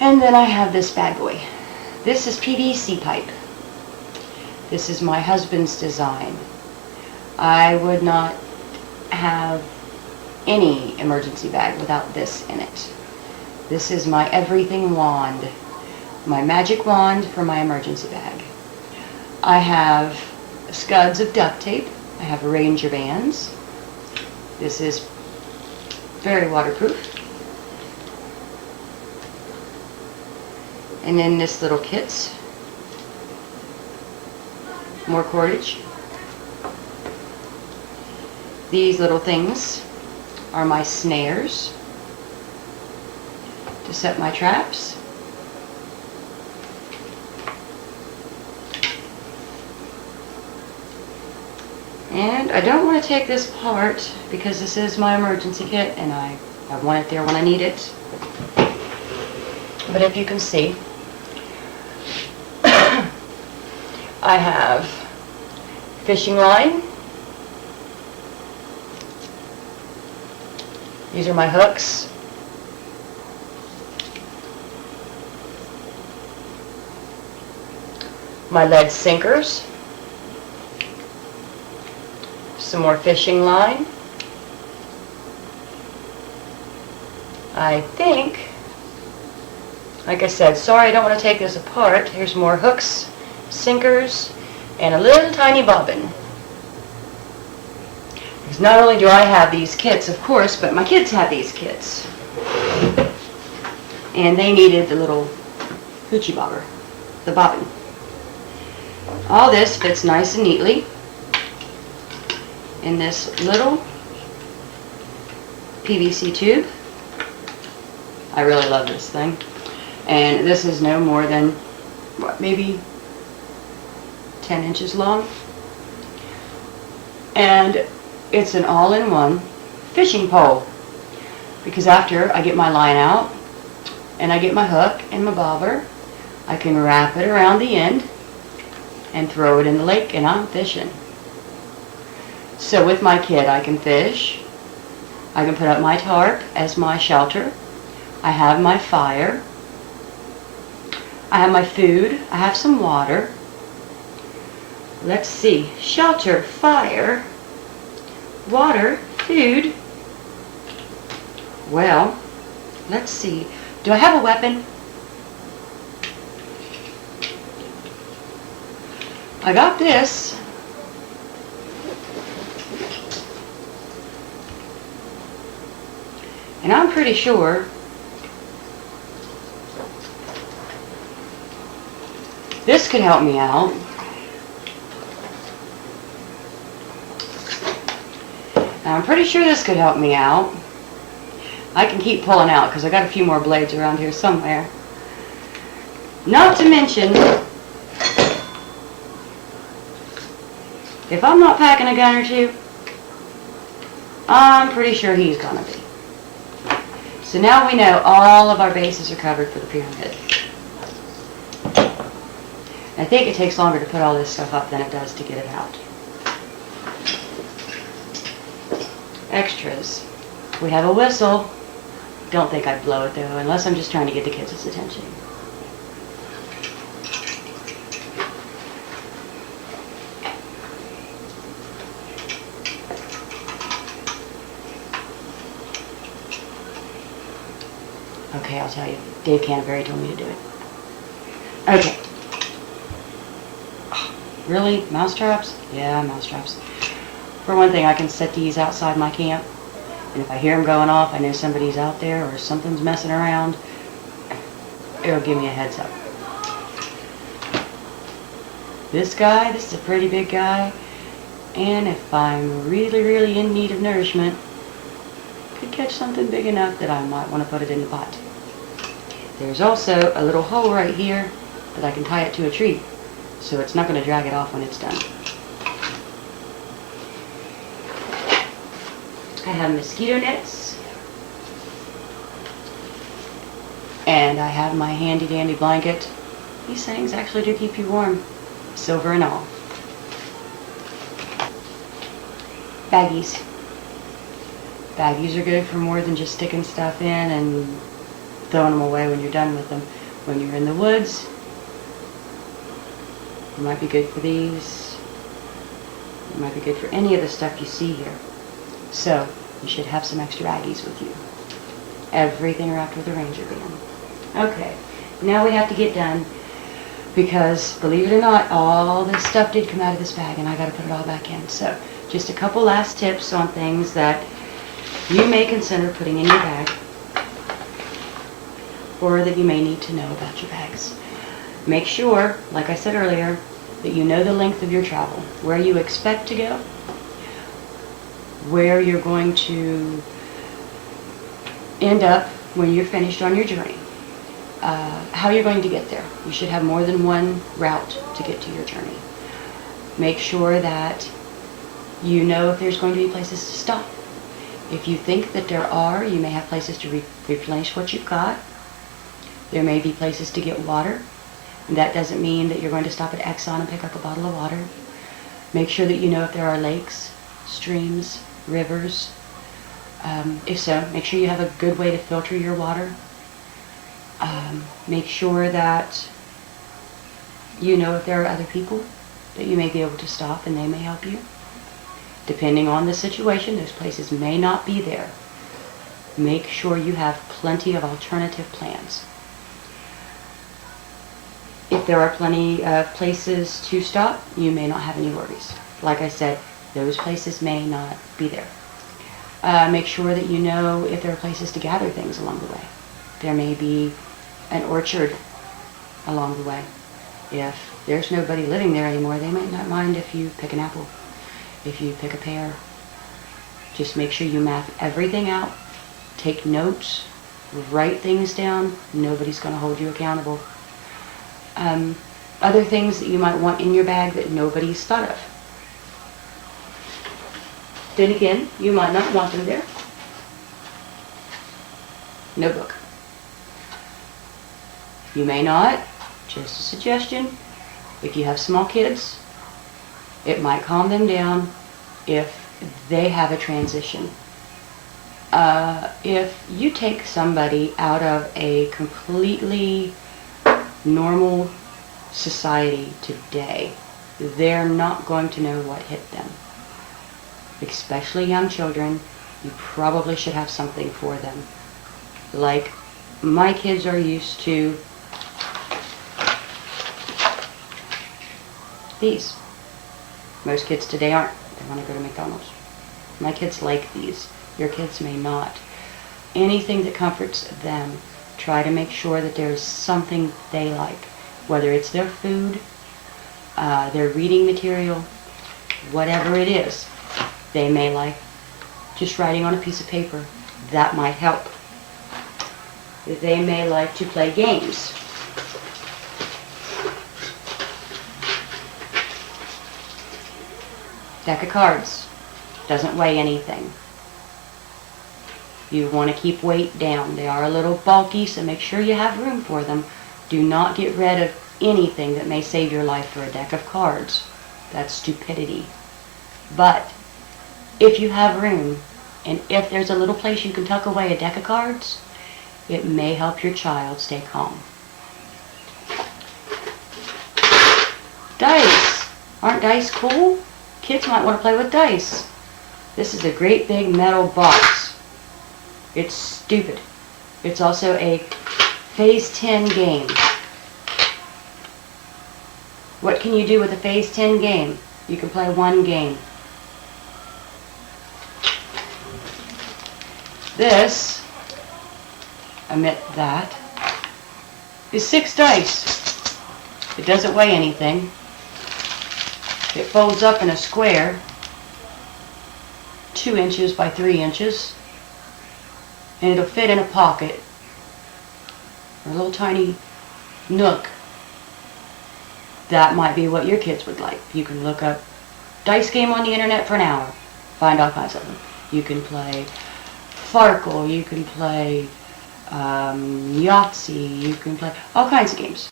And then I have this bad boy. This is PVC pipe. This is my husband's design. I would not have any emergency bag without this in it. This is my everything wand. My magic wand for my emergency bag. I have scuds of duct tape. I have Ranger bands. This is very waterproof. And then this little kit, more cordage. These little things are my snares to set my traps. And I don't want to take this apart because this is my emergency kit and I want it there when I need it. But if you can see, I have fishing line. These are my hooks. My lead sinkers. Some more fishing line. I think, like I said, sorry I don't want to take this apart. Here's more hooks, sinkers, and a little tiny bobbin. Because not only do I have these kits, of course, but my kids have these kits. And they needed the little hoochie bobber, the bobbin. All this fits nice and neatly in this little PVC tube. I really love this thing. And this is no more than, what, maybe 10 inches long. And it's an all-in-one fishing pole. Because after I get my line out, and I get my hook and my bobber, I can wrap it around the end and throw it in the lake and I'm fishing. So with my kit I can fish. I can put up my tarp as my shelter. I have my fire. I have my food. I have some water. Let's see. Shelter, fire, water, food. Well, let's see. Do I have a weapon? I got this. And I'm pretty sure this could help me out. Now, I'm pretty sure this could help me out. I can keep pulling out because I got a few more blades around here somewhere. Not to mention, if I'm not packing a gun or two, I'm pretty sure he's gonna be. So now we know all of our bases are covered for the pyramid. I think it takes longer to put all this stuff up than it does to get it out. Extras. We have a whistle. Don't think I'd blow it though, unless I'm just trying to get the kids' attention. Okay, I'll tell you. Dave Canterbury told me to do it. Okay. Really? Mousetraps? Yeah, mousetraps. For one thing, I can set these outside my camp. And if I hear them going off, I know somebody's out there or something's messing around. It'll give me a heads up. This guy, this is a pretty big guy. And if I'm really, really in need of nourishment, could catch something big enough that I might want to put it in the pot. There's also a little hole right here that I can tie it to a tree, so it's not going to drag it off when it's done. I have mosquito nets, and I have my handy dandy blanket. These things actually do keep you warm, silver and all. Baggies. Baggies are good for more than just sticking stuff in and throwing them away when you're done with them. When you're in the woods, it might be good for these. It might be good for any of the stuff you see here. So, you should have some extra Aggies with you. Everything wrapped with a Ranger band. Okay, now we have to get done because, believe it or not, all this stuff did come out of this bag and I got to put it all back in. So, just a couple last tips on things that you may consider putting in your bag or that you may need to know about your bags. Make sure, like I said earlier, that you know the length of your travel, where you expect to go, where you're going to end up when you're finished on your journey, how you're going to get there. You should have more than one route to get to your journey. Make sure that you know if there's going to be places to stop. If you think that there are, you may have places to replenish what you've got. There may be places to get water. And that doesn't mean that you're going to stop at Exxon and pick up a bottle of water. Make sure that you know if there are lakes, streams, rivers. If so, make sure you have a good way to filter your water. Make sure that you know if there are other people that you may be able to stop and they may help you. Depending on the situation, those places may not be there. Make sure you have plenty of alternative plans. If there are plenty of places to stop, you may not have any worries. Like I said, those places may not be there. Make sure that you know if there are places to gather things along the way. There may be an orchard along the way. If there's nobody living there anymore, they might not mind if you pick an apple, if you pick a pear. Just make sure you map everything out, take notes, write things down. Nobody's going to hold you accountable. Other things that you might want in your bag that nobody's thought of. Then again, you might not want them there. Notebook. You may not, just a suggestion, if you have small kids, it might calm them down if they have a transition. If you take somebody out of a completely normal society today, they're not going to know what hit them. Especially young children, you probably should have something for them. Like my kids are used to these. Most kids today aren't. They want to go to McDonald's. My kids like these. Your kids may not. Anything that comforts them, try to make sure that there's something they like. Whether it's their food, their reading material, whatever it is, they may like just writing on a piece of paper. That might help. They may like to play games. Deck of cards. Doesn't weigh anything. You want to keep weight down. They are a little bulky, so make sure you have room for them. Do not get rid of anything that may save your life for a deck of cards. That's stupidity. But if you have room, and if there's a little place you can tuck away a deck of cards, it may help your child stay calm. Dice. Aren't dice cool? Kids might want to play with dice. This is a great big metal box. It's stupid. It's also a Phase 10 game. What can you do with a Phase 10 game? You can play one game. This, omit that, is 6 dice. It doesn't weigh anything. It folds up in a square, 2 inches by 3 inches, and it'll fit in a pocket, or a little tiny nook. That might be what your kids would like. You can look up dice game on the internet for an hour, find all kinds of them. You can play Farkle, you can play Yahtzee, you can play all kinds of games.